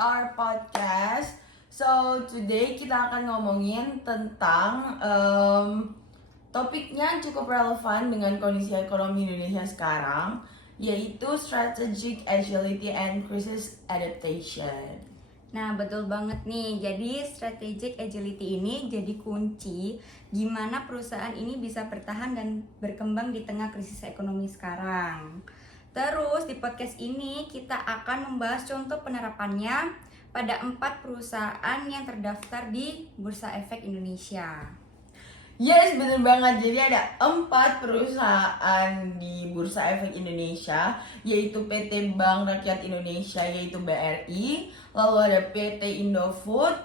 our podcast. So today kita akan ngomongin tentang topiknya cukup relevan dengan kondisi ekonomi Indonesia sekarang, yaitu strategic agility and crisis adaptation. Nah, betul banget nih. Jadi, strategic agility ini jadi kunci gimana perusahaan ini bisa bertahan dan berkembang di tengah krisis ekonomi sekarang. Terus, di podcast ini kita akan membahas contoh penerapannya pada 4 perusahaan yang terdaftar di Bursa Efek Indonesia. Yes, bener banget. Jadi ada 4 perusahaan di Bursa Efek Indonesia, yaitu PT Bank Rakyat Indonesia, yaitu BRI, lalu ada PT Indofood,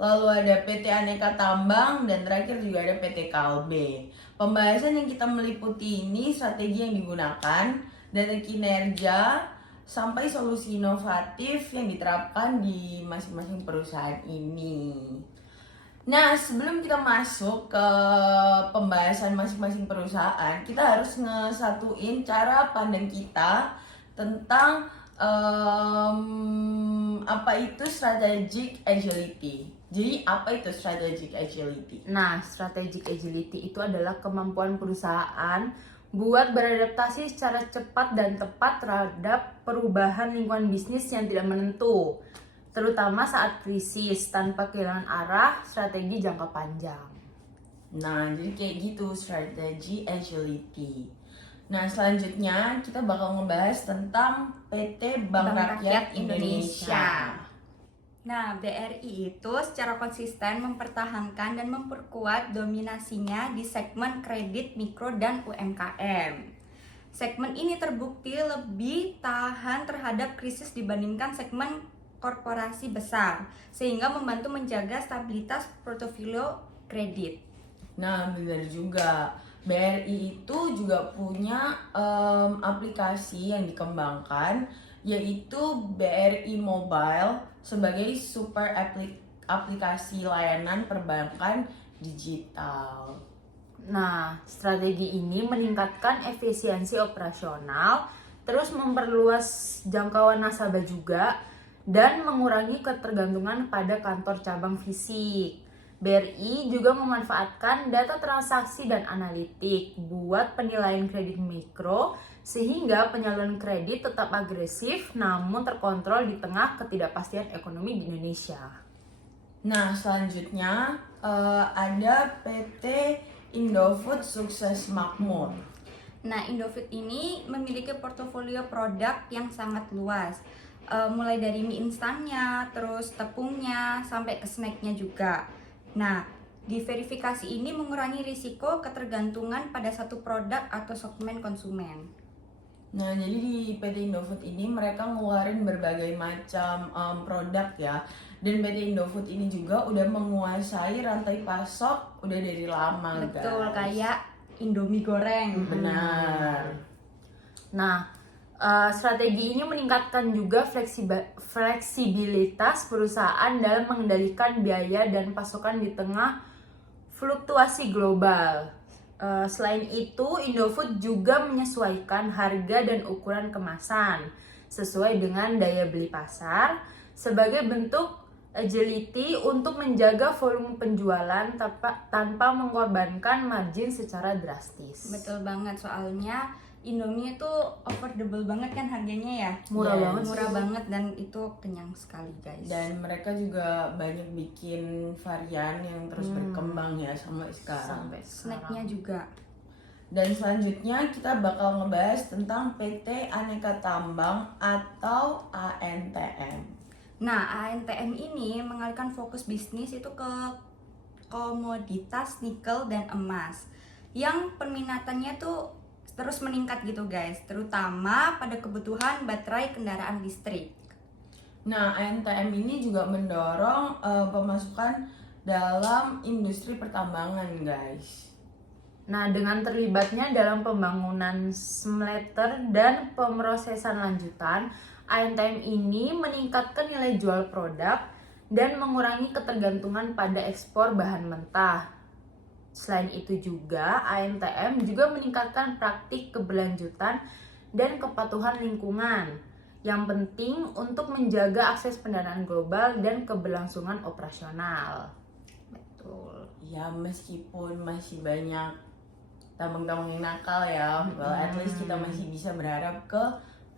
lalu ada PT Aneka Tambang, dan terakhir juga ada PT Kalbe. Pembahasan yang kita meliputi ini strategi yang digunakan, data kinerja, sampai solusi inovatif yang diterapkan di masing-masing perusahaan ini. Nah, sebelum kita masuk ke pembahasan masing-masing perusahaan, kita harus ngesatuin cara pandang kita tentang apa itu strategic agility. Jadi, apa itu strategic agility? Nah, strategic agility itu adalah kemampuan perusahaan buat beradaptasi secara cepat dan tepat terhadap perubahan lingkungan bisnis yang tidak menentu, terutama saat krisis, tanpa kehilangan arah strategi jangka panjang. Nah, jadi kayak gitu strategi agility. Nah, selanjutnya kita bakal ngebahas tentang PT Bank Rakyat Indonesia. Nah, BRI itu secara konsisten mempertahankan dan memperkuat dominasinya di segmen kredit mikro dan UMKM. Segmen ini terbukti lebih tahan terhadap krisis dibandingkan segmen korporasi besar, sehingga membantu menjaga stabilitas portofolio kredit. Nah, benar juga. BRI itu juga punya aplikasi yang dikembangkan, yaitu BRI Mobile sebagai super aplikasi layanan perbankan digital. Nah, strategi ini meningkatkan efisiensi operasional, terus memperluas jangkauan nasabah juga, dan mengurangi ketergantungan pada kantor cabang fisik. BRI juga memanfaatkan data transaksi dan analitik buat penilaian kredit mikro, sehingga penyaluran kredit tetap agresif namun terkontrol di tengah ketidakpastian ekonomi di Indonesia. Nah, selanjutnya ada PT Indofood Sukses Makmur. Nah, Indofood ini memiliki portofolio produk yang sangat luas, mulai dari mie instannya, terus tepungnya, sampai ke snacknya juga. Nah, diverifikasi ini mengurangi risiko ketergantungan pada satu produk atau segmen konsumen. Nah, jadi di PT Indofood ini mereka ngeluarin berbagai macam produk ya. Dan PT Indofood ini juga udah menguasai rantai pasok udah dari lama, Betul, guys. kayak Indomie goreng. Benar. Nah, strategi ini meningkatkan juga fleksibilitas perusahaan dalam mengendalikan biaya dan pasokan di tengah fluktuasi global. Selain itu, Indofood juga menyesuaikan harga dan ukuran kemasan sesuai dengan daya beli pasar sebagai bentuk agility untuk menjaga volume penjualan tanpa mengorbankan margin secara drastis. Betul banget, soalnya Indomie itu affordable banget kan harganya ya. Murah banget. Murah banget dan itu kenyang sekali, guys. Dan mereka juga banyak bikin varian yang terus berkembang ya sampai sekarang. Snacknya juga. Dan selanjutnya kita bakal ngebahas tentang PT Aneka Tambang atau ANTM. Nah, ANTM ini mengalihkan fokus bisnis itu ke komoditas nikel dan emas yang peminatannya tuh terus meningkat gitu, guys, terutama pada kebutuhan baterai kendaraan listrik. Nah, ANTM ini juga mendorong pemasukan dalam industri pertambangan, guys. Nah, dengan terlibatnya dalam pembangunan smelter dan pemrosesan lanjutan, ANTM ini meningkatkan nilai jual produk dan mengurangi ketergantungan pada ekspor bahan mentah. Selain itu juga, ANTM juga meningkatkan praktik keberlanjutan dan kepatuhan lingkungan yang penting untuk menjaga akses pendanaan global dan keberlangsungan operasional. Betul. Ya meskipun masih banyak tambang-tambang yang nakal ya, well at least kita masih bisa berharap ke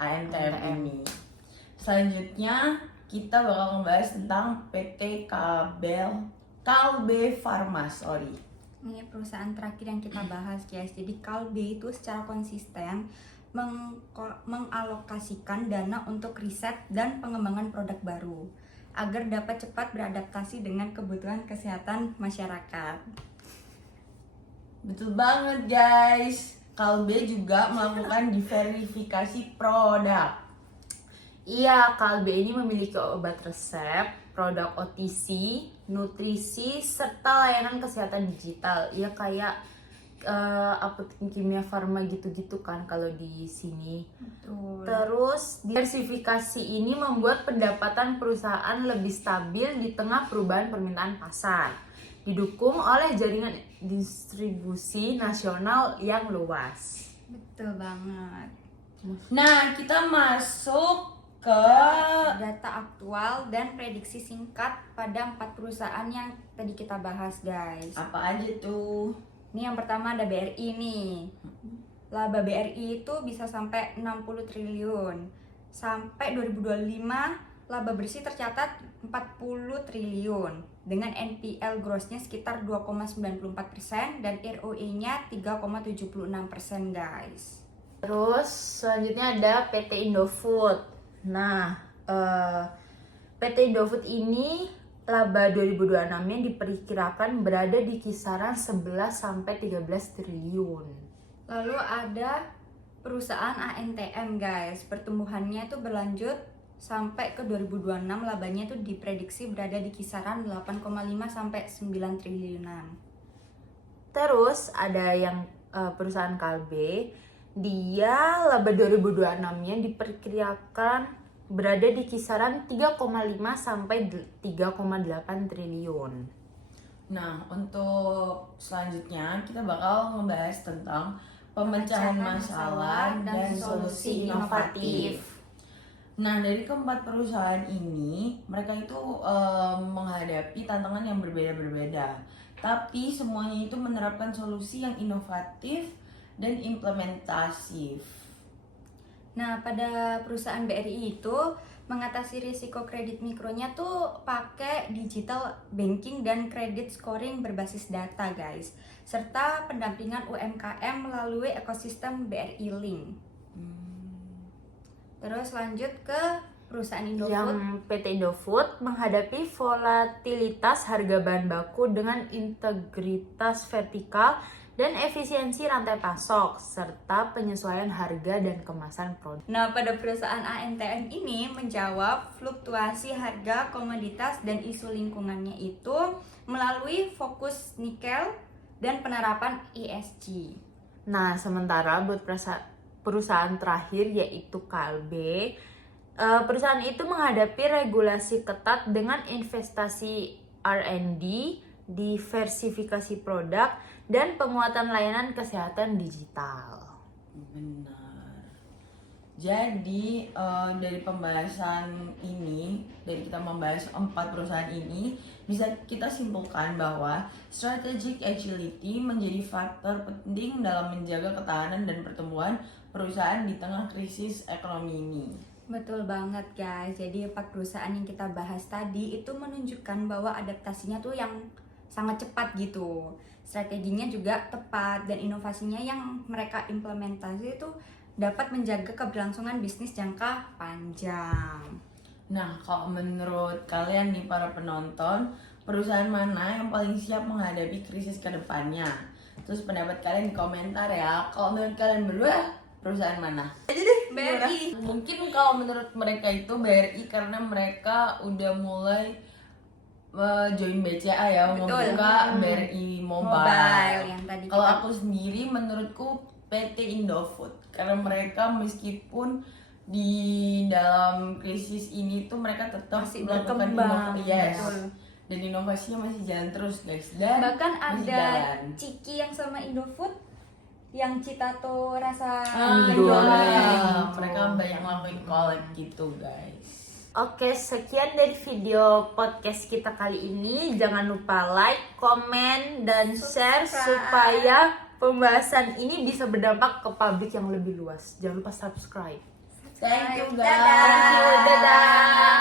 ANTM ini. Selanjutnya kita bakal ngebahas tentang PT Kalbe Pharma, Ini perusahaan terakhir yang kita bahas guys. Jadi Kalbe itu secara konsisten mengalokasikan dana untuk riset dan pengembangan produk baru agar dapat cepat beradaptasi dengan kebutuhan kesehatan masyarakat. Betul banget guys. Kalbe juga melakukan diverifikasi produk. Iya, Kalbe ini memiliki obat resep, produk OTC, nutrisi, serta layanan kesehatan digital. Ya kayak apotek kimia farma gitu-gitu kan kalau di sini. Betul. Terus diversifikasi ini membuat pendapatan perusahaan lebih stabil di tengah perubahan permintaan pasar. Didukung oleh jaringan distribusi nasional yang luas. Betul banget. Nah, kita masuk ke Data aktual dan prediksi singkat pada 4 perusahaan yang tadi kita bahas guys. apa aja tuh? Ini yang pertama ada BRI nih. Laba BRI itu bisa sampai 60 triliun. Sampai 2025 laba bersih tercatat 40 triliun dengan NPL grossnya sekitar 2,94% dan ROE-nya 3,76% guys. Terus selanjutnya ada PT Indofood. Nah, PT Indofood ini laba 2026-nya diperkirakan berada di kisaran 11 sampai 13 triliun. Lalu ada perusahaan ANTM guys. Pertumbuhannya itu berlanjut sampai ke 2026, labanya itu diprediksi berada di kisaran 8,5 sampai 9 triliunan. Terus ada yang perusahaan Kalbe, dia laba 2026-nya diperkirakan berada di kisaran 3,5 sampai 3,8 triliun. Nah, untuk selanjutnya kita bakal ngebahas tentang pemecahan masalah dan solusi inovatif. Nah, dari keempat perusahaan ini, mereka itu menghadapi tantangan yang berbeda-berbeda. Tapi semuanya itu menerapkan solusi yang inovatif dan implementatif. Nah, pada perusahaan BRI itu mengatasi risiko kredit mikronya tuh pakai digital banking dan kredit scoring berbasis data guys, serta pendampingan UMKM melalui ekosistem BRI Link. Terus lanjut ke perusahaan Indofood. Yang PT Indofood menghadapi volatilitas harga bahan baku dengan integritas vertikal dan efisiensi rantai pasok, serta penyesuaian harga dan kemasan produk. Nah, pada perusahaan ANTM ini menjawab fluktuasi harga komoditas dan isu lingkungannya itu melalui fokus nikel dan penerapan ESG. Nah, sementara buat perusahaan terakhir yaitu Kalbe, perusahaan itu menghadapi regulasi ketat dengan investasi R&D, diversifikasi produk, dan penguatan layanan kesehatan digital. Benar. Jadi dari pembahasan ini, dari kita membahas 4 perusahaan ini, bisa kita simpulkan bahwa strategic agility menjadi faktor penting dalam menjaga ketahanan dan pertumbuhan perusahaan di tengah krisis ekonomi ini. Betul banget guys. Jadi 4 perusahaan yang kita bahas tadi itu menunjukkan bahwa adaptasinya tuh yang sangat cepat gitu. Strateginya juga tepat dan inovasinya yang mereka implementasi itu dapat menjaga keberlangsungan bisnis jangka panjang. Nah, kalau menurut kalian nih para penonton, perusahaan mana yang paling siap menghadapi krisis ke depannya? Terus pendapat kalian di komentar ya. Kalau menurut kalian berdua, perusahaan mana? BRI. Mungkin kalau menurut mereka itu BRI karena mereka udah mulai join BCA ya, Betul. membuka BRI Mobile yang tadi Kalau kita aku sendiri menurutku PT Indofood karena mereka meskipun di dalam krisis ini tuh mereka tetap masih melakukan berkembang. yes. Betul. Dan inovasinya masih jalan terus guys. Dan Bahkan masih ada jalan. Ciki yang sama Indofood yang Citato rasa Idola. Mereka banyak ngelakuin collab gitu guys. Oke, sekian dari video podcast kita kali ini. Jangan lupa like, komen, dan share supaya pembahasan ini bisa berdampak ke publik yang lebih luas. Jangan lupa subscribe. Thank you Dadah. guys. Dadah.